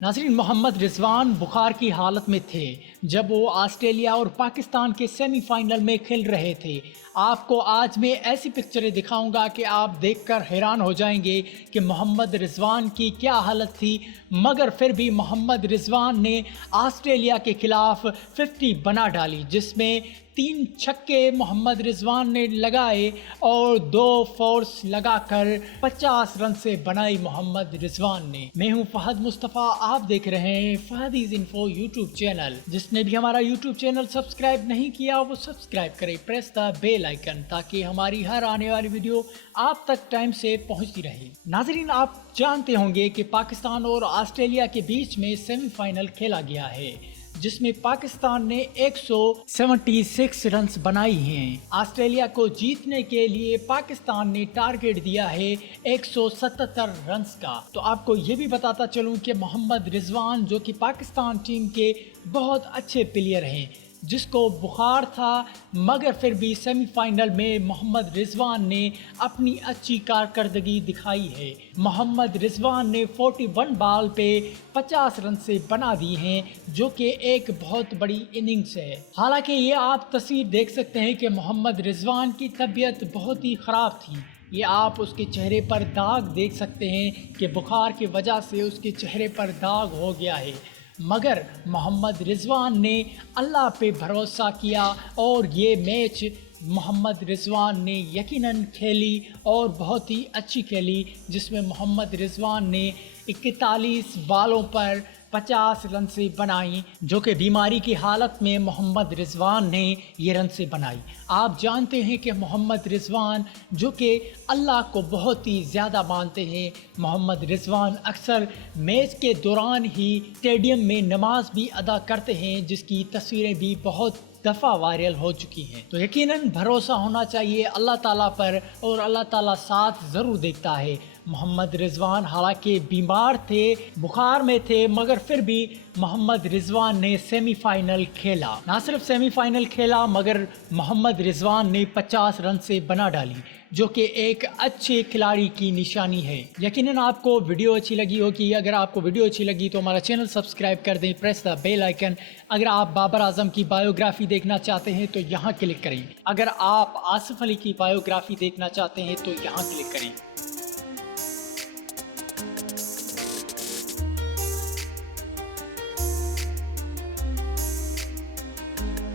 नाज़रीन, मोहम्मद रिजवान बुखार की हालत में थे जब वो ऑस्ट्रेलिया और पाकिस्तान के सेमीफाइनल में खेल रहे थे। आपको आज मैं ऐसी पिक्चरें दिखाऊंगा कि आप देखकर हैरान हो जाएंगे कि मोहम्मद रिजवान की क्या हालत थी, मगर फिर भी मोहम्मद रिजवान ने ऑस्ट्रेलिया के खिलाफ 50 बना डाली, जिसमें 3 छक्के मोहम्मद रिजवान ने लगाए और 2 फोर्स लगाकर 50 रन से बनाई मोहम्मद रिजवान ने। मैं हूं फहद मुस्तफ़ा, आप देख रहे हैं फहदीज़ इन्फो यूट्यूब चैनल। जिसने भी हमारा यूट्यूब चैनल सब्सक्राइब नहीं किया वो सब्सक्राइब करे, प्रेस द बेल आइकन, ताकि हमारी हर आने वाली वीडियो आप तक टाइम से पहुंचती रहे। नाजरीन, आप जानते होंगे कि पाकिस्तान और ऑस्ट्रेलिया के बीच में सेमीफाइनल खेला गया है, जिसमें पाकिस्तान ने 176 रन्स बनाई हैं। ऑस्ट्रेलिया को जीतने के लिए पाकिस्तान ने टारगेट दिया है 177 रन्स का। तो आपको ये भी बताता चलूं कि मोहम्मद रिजवान, जो कि पाकिस्तान टीम के बहुत अच्छे प्लेयर हैं, जिसको बुखार था, मगर फिर भी सेमीफाइनल में मोहम्मद रिजवान ने अपनी अच्छी कारकर्दगी दिखाई है। मोहम्मद रिजवान ने 41 बॉल पे 50 रन से बना दी हैं, जो कि एक बहुत बड़ी इनिंग्स है। हालांकि ये आप तस्वीर देख सकते हैं कि मोहम्मद रिजवान की तबीयत बहुत ही ख़राब थी। ये आप उसके चेहरे पर दाग देख सकते हैं कि बुखार की वजह से उसके चेहरे पर दाग हो गया है, मगर मोहम्मद रिजवान ने अल्लाह पे भरोसा किया और ये मैच मोहम्मद रिजवान ने यकीनन खेली और बहुत ही अच्छी खेली, जिसमें मोहम्मद रिजवान ने 41 बॉलों पर 50 रन से बनाई, जो कि बीमारी की हालत में मोहम्मद रिजवान ने ये रन से बनाई। आप जानते हैं कि मोहम्मद रिजवान, जो कि अल्लाह को बहुत ही ज़्यादा मानते हैं, मोहम्मद रिजवान अक्सर मैच के दौरान ही स्टेडियम में नमाज भी अदा करते हैं, जिसकी तस्वीरें भी बहुत दफ़ा वायरल हो चुकी हैं। तो यकीनन भरोसा होना चाहिए अल्लाह ताला पर, और अल्लाह ताला साथ ज़रूर देखता है। मोहम्मद रिजवान हालांकि बीमार थे, बुखार में थे, मगर फिर भी मोहम्मद रिजवान ने सेमीफाइनल खेला। ना सिर्फ सेमीफाइनल खेला, मगर मोहम्मद रिजवान ने 50 रन से बना डाली, जो कि एक अच्छे खिलाड़ी की निशानी है। यकीनन आपको वीडियो अच्छी लगी होगी। अगर आपको वीडियो अच्छी लगी तो हमारा चैनल सब्सक्राइब कर दें, प्रेस द बेल आइकन। अगर आप बाबर आजम की बायोग्राफी देखना चाहते हैं तो यहाँ क्लिक करें। अगर आप आसिफ अली की बायोग्राफी देखना चाहते हैं तो यहाँ क्लिक करें।